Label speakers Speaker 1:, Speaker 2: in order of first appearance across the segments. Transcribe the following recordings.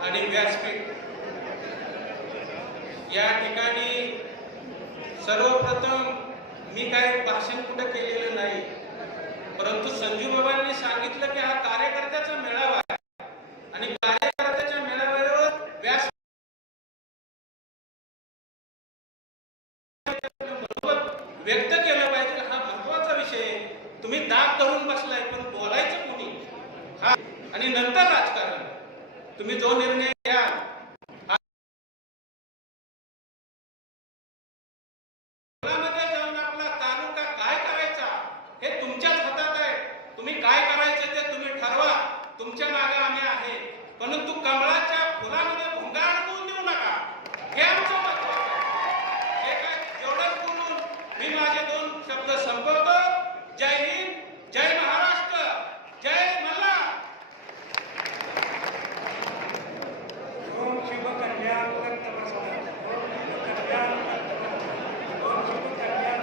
Speaker 1: आणि व्यासपीठ. या ठिकाणी सर्वप्रथम मी काय भाषण कुठं केलेलं नाही परंतु संजू बाबांनी सांगितलं की हा कार्यकर्त्याचा मेळावा आहे. आणि कार्यकर्त्याच्या मेळाव्यावर व्यास व्यक्त केलं पाहिजे. हा महत्त्वाचा विषय तुम्ही दाग धरून बसलाय पण बोलायचं कोणी? हा. आणि नंतर राजकारण. तुम्ही जो निर्णय घ्या मुलामध्ये जाऊन आपला तालुका काय करायचा हे तुमच्याच हातात आहे तुम्ही काय करायचं ते तुम्ही ठरवा तुमच्या मागे आम्ही आहे परंतु कमळाच्या फुलामध्ये भोंगा अडकवून देऊ नका हे आमचं महत्वाचं आहे. हे काय एवढंच बोलून मी माझे दोन शब्द संपवतो जय हिंद जय महाराष्ट्र जय मल्हार
Speaker 2: ओम शिव कल्याण दत्तप्रसाद ओम शिव कल्याण दत्तप्रसाद ओम शिव कल्याण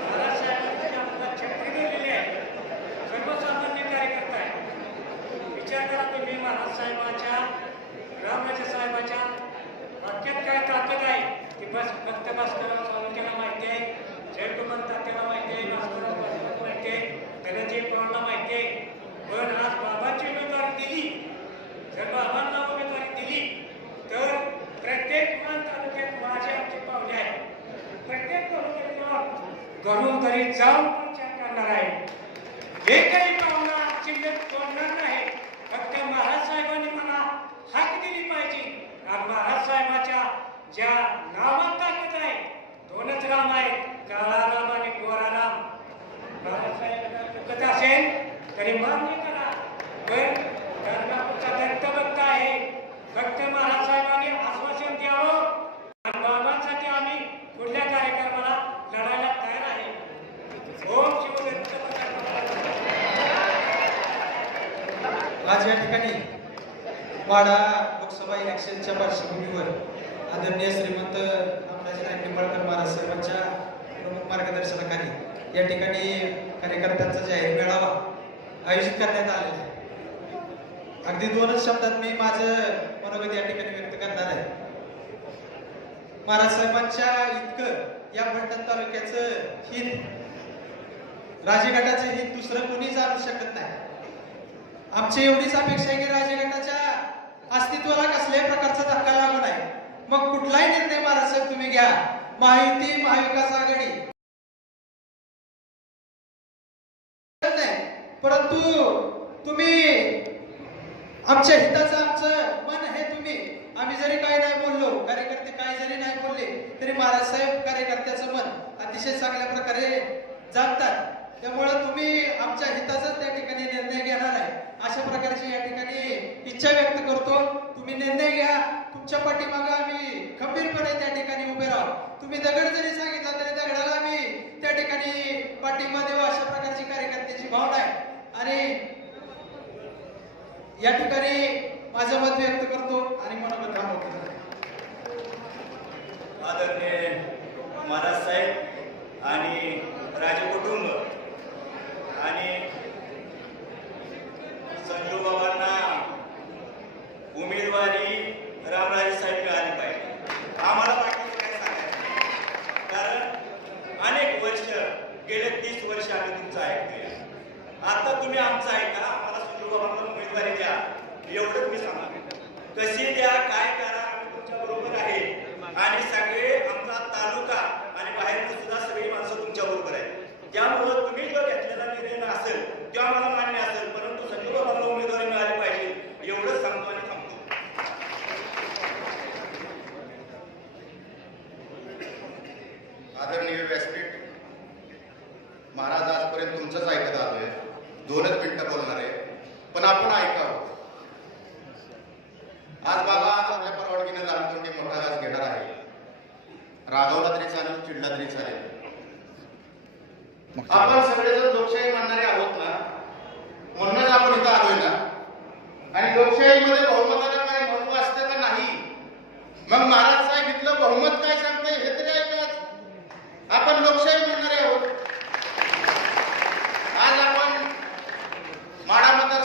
Speaker 2: महाराष्ट्राने आपल्याला छत्री दिलेली आहे सर्वसामान्य कार्यकर्ता करा विचार मी महाराज साहेबाच्या रामराजे साहेबाच्या वाक्यात काय ताकद आहे? की बस भक्त भास्करराव सावंतांना माहिती आहे जयकुमार तात्याला माहिती आहे भास्करराव पाटलांना माहिती आहे धनंजय पवारला माहिती आहे. पण आज बाबांची उमेदवारी दिली जर बाबांना उमेदवारी दिली तर प्रत्येक मान तालुक्यात माझे आमचे पाहुणे आहेत. प्रत्येक तालुक्यात घरी जाऊन प्रचार करणार आहे. एकही पाहुणा चिन्हित सोडणार नाही फक्त महाराज साहेबांनी मला हाक दिली पाहिजे आणि महाराज साहेबाच्या ज्या नावात ताकद आहे दोनच राम आहेत काळा राम आणि गोरा राम. महाराज चुकत असेल तरी मान्य करा. पण गंगापूरचा दत्तभक्त आहे. भक्त महाराज साहेबांनी आश्वासन द्यावं. आणि बाबांसाठी आम्ही पुढल्या कार्यक्रमाला लढायला तयार आहे. ओम शिवदत्त
Speaker 3: आज या ठिकाणी वाडा लोकसभा इलेक्शनच्या पार्श्वभूमीवर आदरणीय श्रीमंत रामराजे नाईक निंबाळकर महाराज साहेबांच्या प्रमुख मार्गदर्शनाखाली या ठिकाणी कार्यकर्त्यांचा जे आहे मेळावा आयोजित करण्यात आलेला आहे. अगदी दोनच शब्दात मी माझं मनोगत या ठिकाणी व्यक्त करणार आहे. महाराज साहेबांच्या इतकं या फलटण तालुक्याचं हित राजेघाटाचं हित दुसरं कोणीच आणू शकत नाही. आमची एवढीच अपेक्षा आहे की राजेघाटाच्या अस्तित्वाला कसल्याही प्रकारचा धक्का लागू नाही मग कुठलाही निर्णय महाराज साहेब तुम्ही घ्या. माहिती महाविकास आघाडी. नाही परंतु तुम्ही आमच्या हिताचं आमचं मन हे तुम्ही. आम्ही जरी काही नाही बोललो कार्यकर्ते काही जरी नाही बोलले तरी महाराज साहेब कार्यकर्त्याचं मन अतिशय चांगल्या प्रकारे जाणतात त्यामुळे तुम्ही आमच्या हिताचाच त्या ठिकाणी निर्णय घेणार आहे. अशा प्रकारची या ठिकाणी इच्छा व्यक्त करतो. तुम्ही निर्णय घ्या. तुमच्या पाठीमागे आम्ही खंबीरपणे त्या ठिकाणी उभे राहू. तुम्ही दगड जरी सांगितला तरी दगडाला आम्ही त्या ठिकाणी पाठिंबा देऊ अशा प्रकारची कार्यकर्त्याची भावना आहे. आणि या ठिकाणी माझं मत व्यक्त करतो आणि मनोगत
Speaker 4: आदरणीय महाराज साहेब आणि राजकुटुंब आणि संजू बाबांना उमेदवारी रामराजे साहेब मिळाली पाहिजे आम्हाला बाकीचं काय सांगायचं कारण अनेक वर्ष गेले तीस वर्ष आम्ही तुमचं ऐकतोय आता तुम्ही आमचं ऐका आम्हाला संजू बाबांना उमेदवारी द्या एवढंच मी सांगतो कशी द्या काय करा आम्ही तुमच्या बरोबर आहे आणि सगळे आमचा तालुका आणि बाहेरची सुद्धा सगळी माणसं तुमच्या बरोबर आहे त्यामुळं तुम्ही जो घेतलेला निर्णय असेल तो आम्हाला मान्य असेल परंतु संजू बाबांना उमेदवारी मिळाली पाहिजे एवढंच सांगतो आणि थांबतो
Speaker 5: आदरणीय व्यासपीठ महाराज आजपर्यंत तुमचंच ऐकत आलोय दोनच मिनिटं बोलणार आहे पण आपण ऐकावं आज बाबा आपल्या परवानगीने लहान तोंडी मोठा घास घेणार आहे रागवला तरी चालेल चिडला तरी चालेल आपण सगळेजण लोकशाही मानणारे आहोत ना म्हणूनच आपण इथं आलोय ना. आणि लोकशाहीमध्ये बहुमताला काय महत्त्व असतं का नाही? मग महाराज साहेब इथलं बहुमत काय सांगते हे तरी ऐकाच आपण लोकशाही म्हणणारे आहोत आज आपण माडा मतदार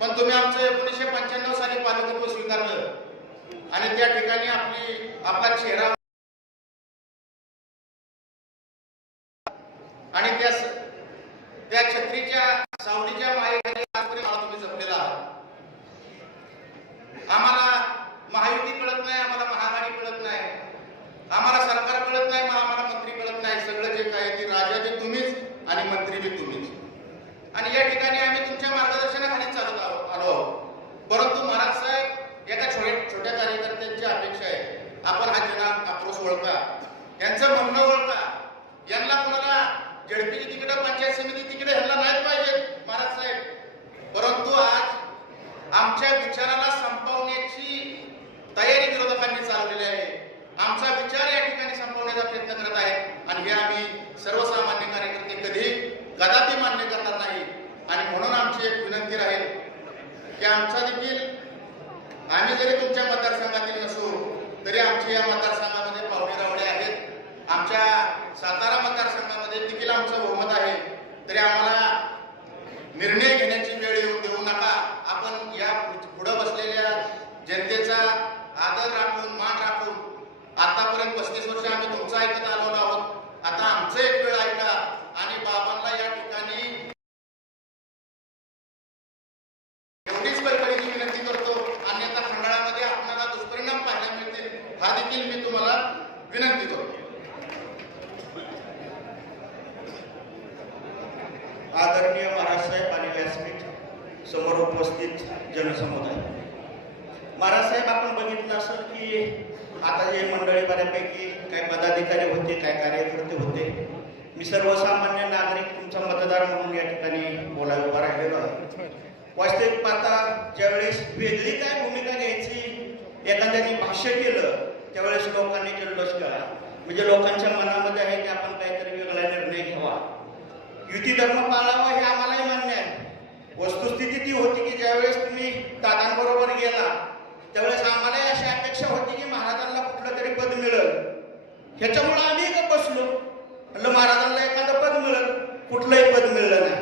Speaker 5: पण तुम्ही आमचं एकोणीसशे पंच्याण्णव साली पालकत्व स्वीकारलं. आणि त्या ठिकाणी आपली आपला चेहरा आणि त्या त्या छत्रीच्या सावलीच्या मायेखाली आजपर्यंत मला तुम्ही जपलेला आहात. आम्हाला महायुती कळत नाही आम्हाला महामारी कळत नाही. आम्हाला सरकार कळत नाही आम्हाला मंत्री कळत नाही. सगळं जे काय ते राजा बी तुम्हीच आणि मंत्री बी तुम्हीच. आणि या ठिकाणी आम्ही तुमच्या मार्गदर्शनाखाली चालत आहोत. आलो परंतु महाराज साहेब एका छोट्या छोट्या कार्यकर्त्यांची अपेक्षा आहे. आपण हा जना आक्रोश ओळखा. यांचं म्हणणं ओळखा. यांना कोणाला झडपीची तिकडे पंचायत समिती तिकडे यांना नाही पाहिजे महाराज साहेब. परंतु आज आमच्या विचाराला संपवण्याची तयारी विरोधकांनी चालवलेली आहे. आमचा विचार या ठिकाणी संपवण्याचा प्रयत्न करत आहे. आणि हे आम्ही सर्वसामान्य कार्यकर्ते कधी कदापि मान्य करणार नाही. आणि म्हणून आमची एक विनंती राहील की आमचा देखील आम्ही जरी तुमच्या मतदारसंघातील नसू तरी आमचे या मतदारसंघामध्ये पाहुणे रावडे आहेत. आमच्या सातारा मतदारसंघामध्ये देखील आमचं बहुमत आहे. तरी आम्हाला निर्णय घेण्याची वेळ येऊ देऊ नका. आपण या पुढं बसलेल्या जनतेचा आदर राखून मान राखून आतापर्यंत पस्तीस वर्ष आम्ही तुमचं ऐकत आलो आहोत आता आमचं एक वेळ ऐका आणि बाबांना या ठिकाणी एवढीच कळकळीची विनंती करतो अन्यथा खंडाळामध्ये आपल्याला दुष्परिणाम पाहायला मिळतील हा देखील मी तुम्हाला विनंती करतो.
Speaker 4: आदरणीय महाराजसाहेब आणि व्यासपीठ समोर उपस्थित जनसमुदाय. महाराजसाहेब आपण बघितलं असेल की आता जे मंडळी बऱ्यापैकी काय पदाधिकारी होते काय कार्यकर्ते होते. मी सर्वसामान्य नागरिक तुमचा मतदार म्हणून या ठिकाणी बोलायला उभा राहिलेलो आहे. वास्तविक पाहता ज्यावेळेस वेगळी काय भूमिका घ्यायची एखाद्याने भाष्य केलं त्यावेळेस लोकांनी जल्लोष केला म्हणजे लोकांच्या मनामध्ये आहे की आपण काहीतरी वेगळा निर्णय घ्यावा. युती धर्म पाळावा हे आम्हालाही मान्य आहे. वस्तुस्थिती ती होती की ज्यावेळेस तुम्ही दादांबरोबर गेला त्यावेळेस आम्हालाही अशी अपेक्षा होती की महाराजांना कुठलं तरी पद मिळेल. ह्याच्यामुळे आम्ही बसलो. म्हणलं महाराजांना एखादं पद मिळेल. कुठलं पद मिळलं नाही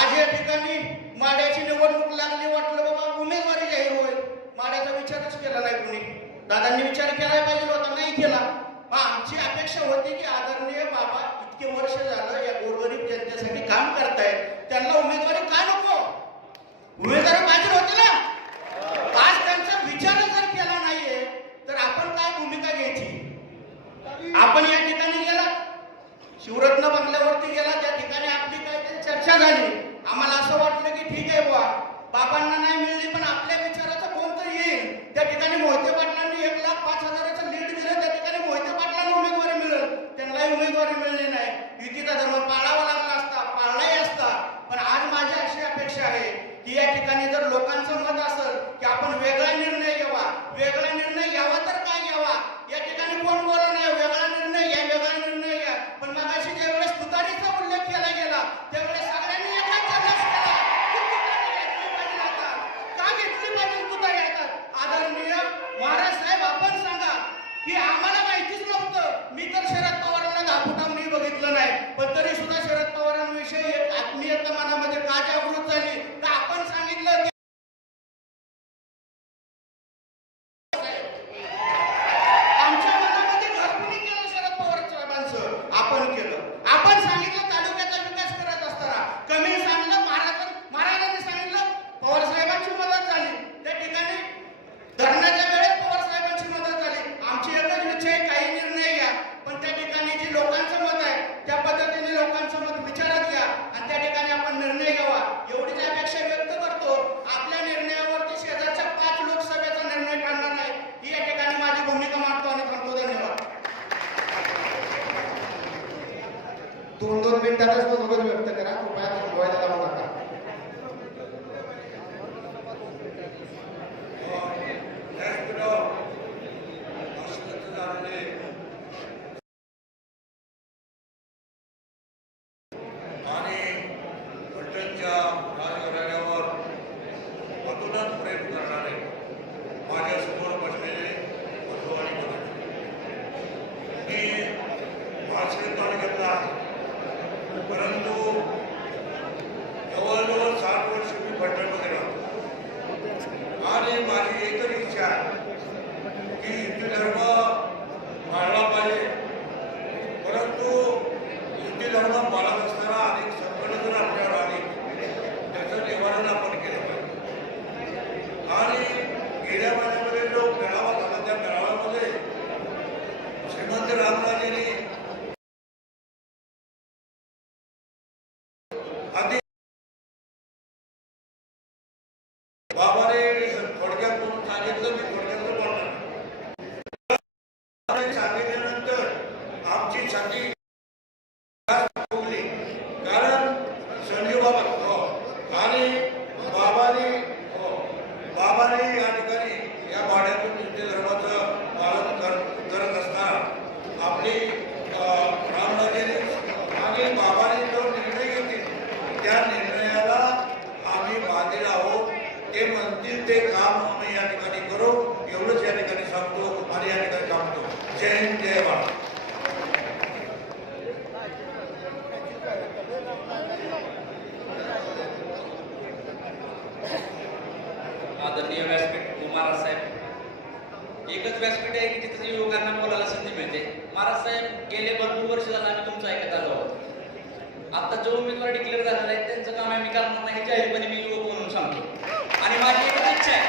Speaker 4: आज या ठिकाणी माड्याची निवडणूक लागली वाटलं बाबा उमेदवारी जाहीर होईल माड्याचा विचारच केला नाही कुणी दादांनी विचार केला पाहिजे होता नाही केला. मग आमची अपेक्षा होती की आदरणीय बाबा इतके वर्ष झालं या गोरगरीब जनतेसाठी काम करतायत. त्यांना उमेदवारी का नको? उमेदवारी पाहिजे होती ना? आज त्यांचा विचार जर केला नाहीये तर आपण काय भूमिका घ्यायची? आपण या ठिकाणी गेला. शिवरत्न बंगल्यावरती गेला. त्या ठिकाणी आपली काहीतरी चर्चा झाली. आम्हाला असं वाटलं की ठीक आहे बुवा. बाबांना नाही Andy. महाराज साहेब. एकच
Speaker 6: व्यासपीठ आहे की तिथे युवकांना बोलायला संधी मिळते. महाराज साहेब गेले भरपूर वर्ष झालं आम्ही तुमचं ऐकत आलो आहोत. आता जो उमेदवार डिक्लेअर झालेला आहे त्यांचं काम आहे मी करणार नाही जाहीरपणे मी युवक म्हणून सांगतो. आणि माझी एकच इच्छा आहे.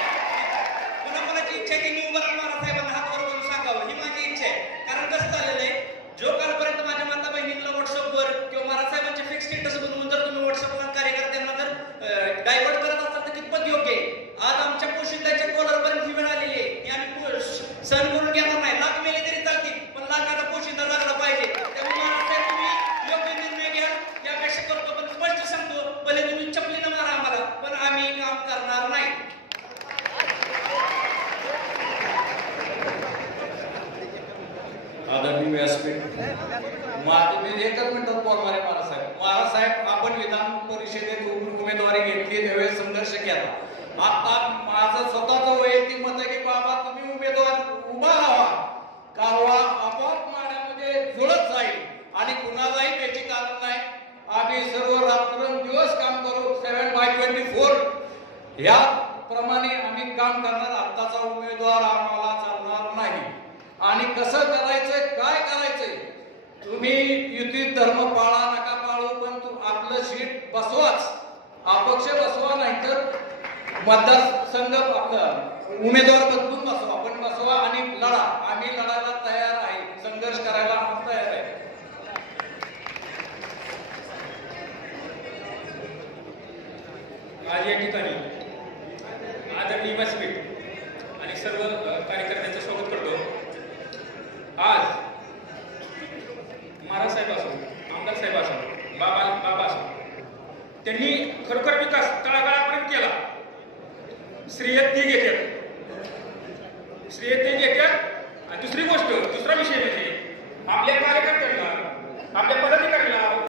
Speaker 6: पुन्हा कोणाची इच्छा आहे की मी उभं राहणार महाराज साहेबांना हात वर करून सांगावं ही माझी इच्छा आहे कारण कसं झालेलं आहे जो कालपर्यंत माझ्या माता बहिणींना व्हॉट्सअपवर किंवा महाराज साहेबांचे फिक्स स्टेटस बनवून जर तुम्ही व्हॉट्सअपला कार्यकर्त्यांना जर डायव्हर्ट करत असाल तर कितपत योग्य आहे आज आमच्या पोशिंदाच्या कॉलरपर्यंत ही वेळ आलेली आहे की आम्ही पो- स- सहन करून घेणार नाही लाख मेले तरी चालतील पण लाखाचा पोशिंदा लागला पाहिजे त्यामुळे महाराज साहेब तुम्ही योग्य निर्णय घ्या ही अपेक्षा करतो पण स्पष्ट सांगतो भले तुम्ही चपलीनं मारा आम्हाला पण आम्ही काम करणार नाही
Speaker 7: आदरणीय व्यासपीठ माझे एकच मिनिटात बोलणार महाराज महाराजसाहेब आपण विधान परिषदेत उमेदवारी घेतली त्यावेळेस संघर्ष केला. आता माझं स्वतःच वैयक्तिक मत आहे की बाबा तुम्ही उमेदवार उभा राहा. कारवा आपोआप माड्यामध्ये जुळत जाईल आणि कुणालाही त्याची कारण नाही. आम्ही सर्व रात्रंदिवस काम करू. सेव्हन बाय ट्वेंटी फोर या प्रमाणे आम्ही काम करणार. आत्ताचा उमेदवार आम्हाला चालणार नाही. आणि कसं करायचंय काय करायचंय तुम्ही युतीत धर्म पाळा नका पाळू पण तू आपलं सीट बसवाच. अपक्ष बसवा नाहीतर मतदारसंघ आपलं उमेदवार बदलून बसवा. पण बसवा आणि लढा. आम्ही लढायला तयार आहे. संघर्ष करायला आम्ही तयार आहे.
Speaker 8: आज या ठिकाणी आदरणीय व्यासपीठ आणि सर्व कार्यकर्त्यांचं स्वागत करतो. आज महाराजसाहेब असो आमदार साहेब असो बाबा बाबा असो. त्यांनी खरोखर विकास तळागाळापर्यंत केला. श्रेयत ते घेतात श्रेयत घेतात आणि दुसरी गोष्ट दुसरा विषय म्हणजे आपल्या कार्यकर्त्यांना आपल्या पदाधिकारी